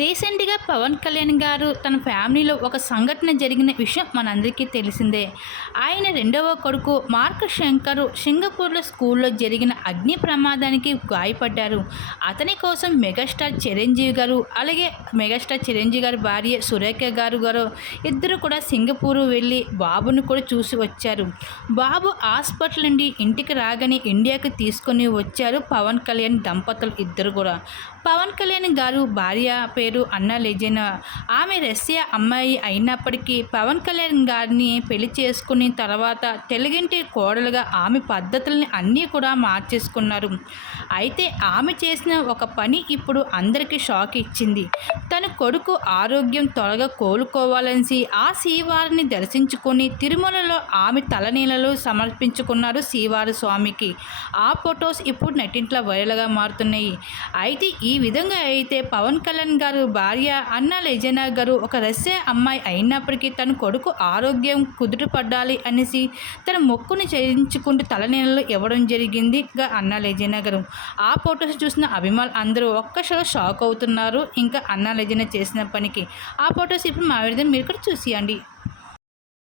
రీసెంట్గా పవన్ కళ్యాణ్ గారు తన ఫ్యామిలీలో ఒక సంఘటన జరిగిన విషయం మనందరికీ తెలిసిందే. ఆయన రెండవ కొడుకు మార్క్ శంకర్ సింగపూర్లో స్కూల్లో జరిగిన అగ్ని ప్రమాదానికి గాయపడ్డారు. అతని కోసం మెగాస్టార్ చిరంజీవి గారు అలాగే మెగాస్టార్ చిరంజీవి గారి భార్య సురేఖ గారు గారు ఇద్దరు కూడా సింగపూర్ వెళ్ళి బాబును కూడా చూసి వచ్చారు. బాబు హాస్పిటల్ నుండి ఇంటికి రాగానే ఇండియాకి తీసుకొని వచ్చారు పవన్ కళ్యాణ్ దంపతులు ఇద్దరు కూడా. పవన్ కళ్యాణ్ గారు భార్య పేరు అన్నా లెజెనా ఆమె రష్యా అమ్మాయి అయినప్పటికీ పవన్ కళ్యాణ్ గారిని పెళ్ళి చేసుకున్న తర్వాత తెలుగింటి కోడలుగా ఆమె పద్ధతుల్ని అన్నీ కూడా మార్చేసుకున్నారు. అయితే ఆమె చేసిన ఒక పని ఇప్పుడు అందరికీ షాక్ ఇచ్చింది. తన కొడుకు ఆరోగ్యం త్వరగా కోలుకోవాలని ఆ శ్రీవారిని దర్శించుకొని తిరుమలలో ఆమె తలనీలలో సమర్పించుకున్నారు శ్రీవారి స్వామికి. ఆ ఫొటోస్ ఇప్పుడు నెట్టింట్లో వైరల్గా మారుతున్నాయి. అయితే ఈ విధంగా అయితే పవన్ కళ్యాణ్ గారు భార్య అన్న లెజనా గారు ఒక రష్యా అమ్మాయి అయినప్పటికీ తన కొడుకు ఆరోగ్యం కుదుటపడాలి అనేసి తన మొక్కును చేయించుకుంటూ తలనీళ్ళు ఇవ్వడం జరిగింది గా అన్న లెజనా గారు. ఆ ఫొటోస్ చూసిన అభిమానులు అందరూ ఒక్కసారి షాక్ అవుతున్నారు. ఇంకా అన్న లెజనా చేసిన పనికి. ఆ ఫొటోస్ ఇప్పుడు మా విధంగా మీరు కూడా చూసియండి.